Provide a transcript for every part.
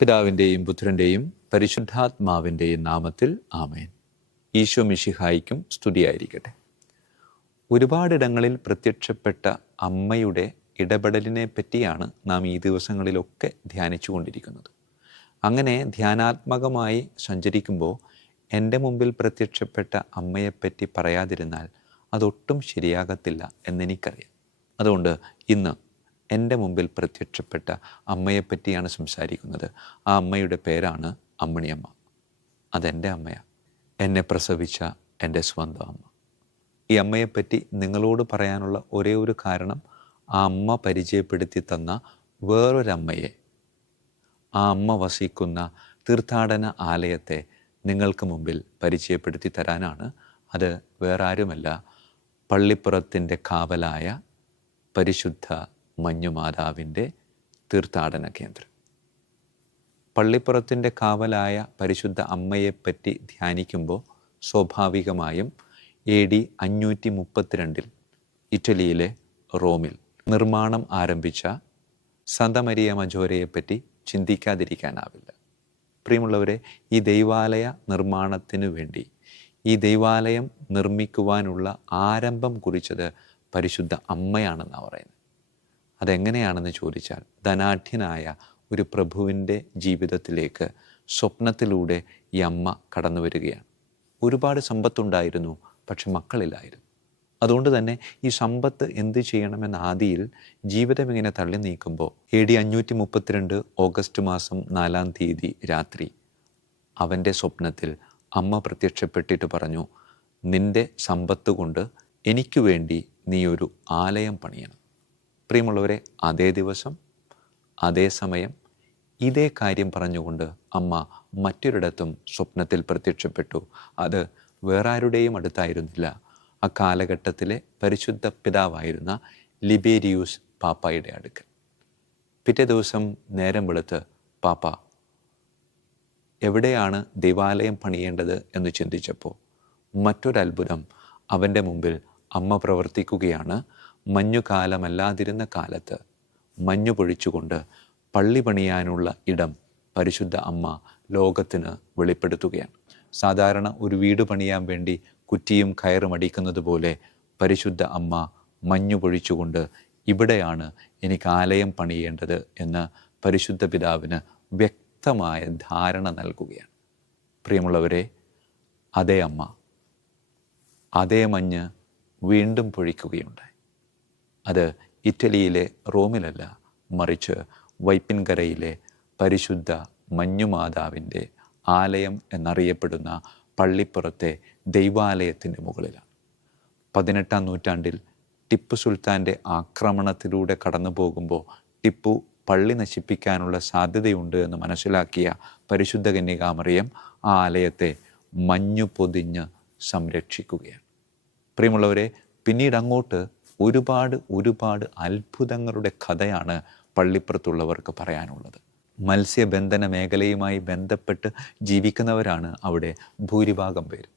പിതാവിൻ്റെയും പുത്രൻ്റെയും പരിശുദ്ധാത്മാവിൻ്റെയും നാമത്തിൽ ആമേൻ. ഈശോ മിശിഹായിക്കും സ്തുതിയായിരിക്കട്ടെ. ഒരുപാടിടങ്ങളിൽ പ്രത്യക്ഷപ്പെട്ട അമ്മയുടെ ഇടപെടലിനെ പറ്റിയാണ് നാം ഈ ദിവസങ്ങളിലൊക്കെ ധ്യാനിച്ചു കൊണ്ടിരിക്കുന്നത്. അങ്ങനെ ധ്യാനാത്മകമായി സഞ്ചരിക്കുമ്പോൾ എൻ്റെ മുമ്പിൽ പ്രത്യക്ഷപ്പെട്ട അമ്മയെപ്പറ്റി പറയാതിരുന്നാൽ അതൊട്ടും ശരിയാകത്തില്ല എന്നെനിക്കറിയാം. അതുകൊണ്ട് ഇന്ന് എൻ്റെ മുമ്പിൽ പ്രത്യക്ഷപ്പെട്ട അമ്മയെപ്പറ്റിയാണ് സംസാരിക്കുന്നത്. ആ അമ്മയുടെ പേരാണ് അമ്മിണിയമ്മ. അതെൻ്റെ അമ്മയാണ്, എന്നെ പ്രസവിച്ച എൻ്റെ സ്വന്തം അമ്മ. ഈ അമ്മയെപ്പറ്റി നിങ്ങളോട് പറയാനുള്ള ഒരേ ഒരു കാരണം, ആ അമ്മ പരിചയപ്പെടുത്തി തന്ന വേറൊരമ്മയെ, ആ അമ്മ വസിക്കുന്ന തീർത്ഥാടന ആലയത്തെ നിങ്ങൾക്ക് മുമ്പിൽ പരിചയപ്പെടുത്തി തരാനാണ്. അത് വേറെ ആരുമല്ല, പള്ളിപ്പുറത്തിൻ്റെ കാവലായ പരിശുദ്ധ മഞ്ഞുമാതാവിൻ്റെ തീർത്ഥാടന കേന്ദ്രം. പള്ളിപ്പുറത്തിൻ്റെ കാവലായ പരിശുദ്ധ അമ്മയെപ്പറ്റി ധ്യാനിക്കുമ്പോൾ സ്വാഭാവികമായും AD 532 ഇറ്റലിയിലെ റോമിൽ നിർമ്മാണം ആരംഭിച്ച സന്ത മരിയ മജോരയെപ്പറ്റി ചിന്തിക്കാതിരിക്കാനാവില്ല. പ്രിയമുള്ളവരെ, ഈ ദൈവാലയ നിർമ്മാണത്തിനു വേണ്ടി, ഈ ദൈവാലയം നിർമ്മിക്കുവാനുള്ള ആരംഭം കുറിച്ചത് പരിശുദ്ധ അമ്മയാണെന്നാണ് പറയുന്നത്. അതെങ്ങനെയാണെന്ന് ചോദിച്ചാൽ, ധനാഢ്യനായ ഒരു പ്രഭുവിൻ്റെ ജീവിതത്തിലേക്ക് സ്വപ്നത്തിലൂടെ ഈ അമ്മ കടന്നു വരികയാണ്. ഒരുപാട് സമ്പത്തുണ്ടായിരുന്നു, പക്ഷെ മക്കളില്ലായിരുന്നു. അതുകൊണ്ട് തന്നെ ഈ സമ്പത്ത് എന്ത് ചെയ്യണമെന്ന ആദിയിൽ ജീവിതം ഇങ്ങനെ തള്ളി നീക്കുമ്പോൾ AD 532 ഓഗസ്റ്റ് മാസം 4-ാം തീയതി രാത്രി അവൻ്റെ സ്വപ്നത്തിൽ അമ്മ പ്രത്യക്ഷപ്പെട്ടിട്ട് പറഞ്ഞു, നിൻ്റെ സമ്പത്ത് കൊണ്ട് എനിക്ക് വേണ്ടി നീ ഒരു ആലയം പണിയണം. പ്രിയമുള്ളവരെ, അതേ ദിവസം അതേ സമയം ഇതേ കാര്യം പറഞ്ഞുകൊണ്ട് അമ്മ മറ്റൊരിടത്തും സ്വപ്നത്തിൽ പ്രത്യക്ഷപ്പെട്ടു. അത് വേറെ ആരുടെയും അടുത്തായിരുന്നില്ല, അക്കാലഘട്ടത്തിലെ പരിശുദ്ധ പിതാവായിരുന്ന ലിബേരിയൂസ് പാപ്പായുടെ അടുക്കൽ. പിറ്റേ ദിവസം നേരം വെളുത്ത് പാപ്പ എവിടെയാണ് ദൈവാലയം പണിയേണ്ടത് എന്ന് ചിന്തിച്ചപ്പോൾ മറ്റൊരത്ഭുതം അവൻ്റെ മുമ്പിൽ അമ്മ പ്രവർത്തിക്കുകയാണ്. മഞ്ഞുകാലമല്ലാതിരുന്ന കാലത്ത് മഞ്ഞു പൊഴിച്ചുകൊണ്ട് പള്ളി പണിയാനുള്ള ഇടം പരിശുദ്ധ അമ്മ ലോകത്തിന് വെളിപ്പെടുത്തുകയാണ്. സാധാരണ ഒരു വീട് പണിയാൻ വേണ്ടി കുറ്റിയും കയറും അടിക്കുന്നത് പോലെ പരിശുദ്ധ അമ്മ മഞ്ഞു പൊഴിച്ചുകൊണ്ട് ഇവിടെയാണ് എനിക്ക് ആലയം പണിയേണ്ടത് എന്ന് പരിശുദ്ധ പിതാവിന് വ്യക്തമായ ധാരണ നൽകുകയാണ്. പ്രിയമുള്ളവരെ, അതേ അമ്മ അതേ മഞ്ഞ് വീണ്ടും പൊഴിക്കുകയുണ്ടായി. അത് ഇറ്റലിയിലെ റോമിലല്ല, മറിച്ച് വൈപ്പിൻകരയിലെ പരിശുദ്ധ മഞ്ഞുമാതാവിൻ്റെ ആലയം എന്നറിയപ്പെടുന്ന പള്ളിപ്പുറത്തെ ദൈവാലയത്തിൻ്റെ മുകളിലാണ്. 18-ാം നൂറ്റാണ്ടിൽ ടിപ്പു സുൽത്താൻ്റെ ആക്രമണത്തിലൂടെ കടന്നു പോകുമ്പോൾ ടിപ്പു പള്ളി നശിപ്പിക്കാനുള്ള സാധ്യതയുണ്ട് എന്ന് മനസ്സിലാക്കിയ പരിശുദ്ധ കന്യകാമറിയം ആ ആലയത്തെ മഞ്ഞു പൊതിഞ്ഞ് സംരക്ഷിക്കുകയാണ്. പ്രിയമുള്ളവരെ, പിന്നീട് അങ്ങോട്ട് ഒരുപാട് അത്ഭുതങ്ങളുടെ കഥയാണ് പള്ളിപ്പുറത്തുള്ളവർക്ക് പറയാനുള്ളത്. മത്സ്യബന്ധന മേഖലയുമായി ബന്ധപ്പെട്ട് ജീവിക്കുന്നവരാണ് അവിടെ ഭൂരിഭാഗം പേര്.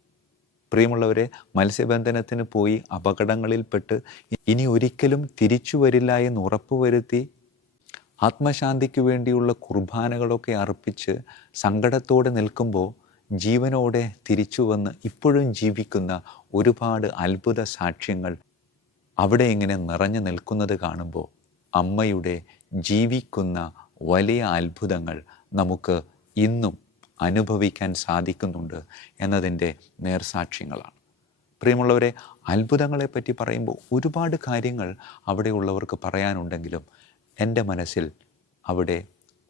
പ്രിയമുള്ളവരെ, മത്സ്യബന്ധനത്തിന് പോയി അപകടങ്ങളിൽപ്പെട്ട് ഇനി ഒരിക്കലും തിരിച്ചു വരില്ല എന്ന് ഉറപ്പുവരുത്തി ആത്മശാന്തിക്ക് വേണ്ടിയുള്ള കുർബാനകളൊക്കെ അർപ്പിച്ച് സങ്കടത്തോടെ നിൽക്കുമ്പോൾ ജീവനോടെ തിരിച്ചു വന്ന് ഇപ്പോഴും ജീവിക്കുന്ന ഒരുപാട് അത്ഭുത സാക്ഷ്യങ്ങൾ അവിടെ ഇങ്ങനെ നിറഞ്ഞു നിൽക്കുന്നത് കാണുമ്പോൾ അമ്മയുടെ ജീവിക്കുന്ന വലിയ അത്ഭുതങ്ങൾ നമുക്ക് ഇന്നും അനുഭവിക്കാൻ സാധിക്കുന്നുണ്ട് എന്നതിൻ്റെ നേർസാക്ഷ്യങ്ങളാണ്. പ്രിയമുള്ളവരെ, അത്ഭുതങ്ങളെപ്പറ്റി പറയുമ്പോൾ ഒരുപാട് കാര്യങ്ങൾ അവിടെയുള്ളവർക്ക് പറയാനുണ്ടെങ്കിലും എൻ്റെ മനസ്സിൽ അവിടെ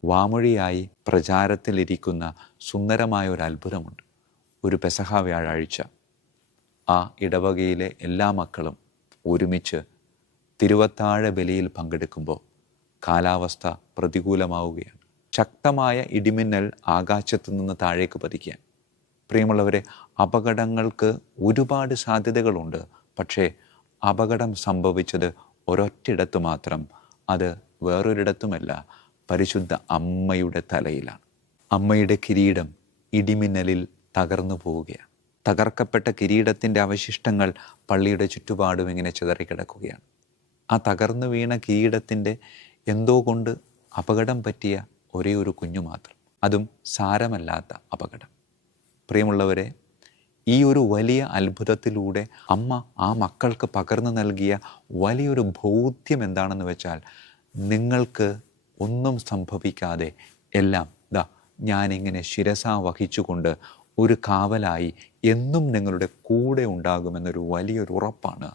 വാമൊഴിയായി പ്രചാരത്തിലിരിക്കുന്ന സുന്ദരമായ ഒരു അത്ഭുതമുണ്ട്. ഒരു പെസഹ വ്യാഴാഴ്ച ആ ഇടവകയിലെ എല്ലാ മക്കളും ഒരുമിച്ച് തിരുവത്താഴ ബലിയിൽ പങ്കെടുക്കുമ്പോൾ കാലാവസ്ഥ പ്രതികൂലമാവുകയാണ്. ശക്തമായ ഇടിമിന്നൽ ആകാശത്തു നിന്ന് താഴേക്ക് പതിക്കാൻ. പ്രിയമുള്ളവരെ, അപകടങ്ങൾക്ക് ഒരുപാട് സാധ്യതകളുണ്ട്. പക്ഷേ അപകടം സംഭവിച്ചത് ഒരൊറ്റിടത്ത് മാത്രം. അത് വേറൊരിടത്തുമല്ല, പരിശുദ്ധ അമ്മയുടെ തലയിലാണ്. അമ്മയുടെ കിരീടം ഇടിമിന്നലിൽ തകർന്നു പോവുകയാണ്. തകർക്കപ്പെട്ട കിരീടത്തിൻ്റെ അവശിഷ്ടങ്ങൾ പള്ളിയുടെ ചുറ്റുപാടും ഇങ്ങനെ ചിതറിക്കിടക്കുകയാണ്. ആ തകർന്നു വീണ കിരീടത്തിൻ്റെ എന്തോ കൊണ്ട് അപകടം പറ്റിയ ഒരേ ഒരു കുഞ്ഞു മാത്രം. അതും സാരമല്ലാത്ത അപകടം. പ്രിയമുള്ളവരെ, ഈ ഒരു വലിയ അത്ഭുതത്തിലൂടെ അമ്മ ആ മക്കൾക്ക് പകർന്നു നൽകിയ വലിയൊരു ബോധ്യം എന്താണെന്ന് വെച്ചാൽ, നിങ്ങൾക്ക് ഒന്നും സംഭവിക്കാതെ എല്ലാം ഞാനിങ്ങനെ ശിരസാ വഹിച്ചുകൊണ്ട് ഒരു കാവലായി എന്നും നിങ്ങളുടെ കൂടെ ഉണ്ടാകുമെന്നൊരു വലിയൊരു ഉറപ്പാണ്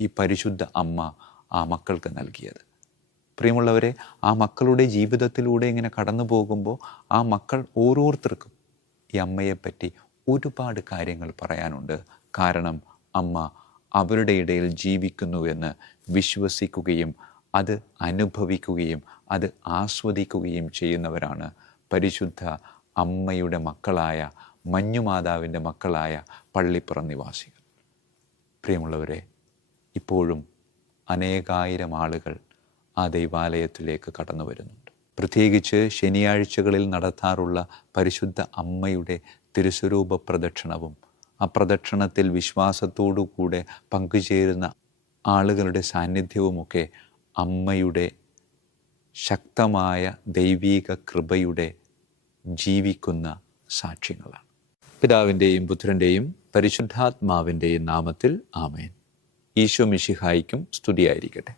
ഈ പരിശുദ്ധ അമ്മ ആ മക്കൾക്ക് നൽകിയത്. പ്രിയമുള്ളവരെ, ആ മക്കളുടെ ജീവിതത്തിലൂടെ ഇങ്ങനെ കടന്നു പോകുമ്പോൾ ആ മക്കൾ ഓരോരുത്തർക്കും ഈ അമ്മയെപ്പറ്റി ഒരുപാട് കാര്യങ്ങൾ പറയാനുണ്ട്. കാരണം അമ്മ അവരുടെ ഇടയിൽ ജീവിക്കുന്നുവെന്ന് വിശ്വസിക്കുകയും അത് അനുഭവിക്കുകയും അത് ആസ്വദിക്കുകയും ചെയ്യുന്നവരാണ് പരിശുദ്ധ അമ്മയുടെ മക്കളായ മഞ്ഞുമാതാവിൻ്റെ മക്കളായ പള്ളിപ്പുറം നിവാസികൾ. പ്രിയമുള്ളവരെ, ഇപ്പോഴും അനേകായിരം ആളുകൾ ആ ദൈവാലയത്തിലേക്ക് കടന്നു വരുന്നുണ്ട്. പ്രത്യേകിച്ച് ശനിയാഴ്ചകളിൽ നടത്താറുള്ള പരിശുദ്ധ അമ്മയുടെ തിരുസ്വരൂപ പ്രദക്ഷിണവും ആ പ്രദക്ഷിണത്തിൽ വിശ്വാസത്തോടുകൂടെ പങ്കുചേരുന്ന ആളുകളുടെ സാന്നിധ്യവുമൊക്കെ അമ്മയുടെ ശക്തമായ ദൈവീക കൃപയുടെ ജീവിക്കുന്ന സാക്ഷ്യങ്ങളാണ്. പിതാവിൻ്റെയും പുത്രൻ്റെയും പരിശുദ്ധാത്മാവിൻ്റെയും നാമത്തിൽ ആമേൻ. ഈശോ മിശിഹായ്ക്കും സ്തുതിയായിരിക്കട്ടെ.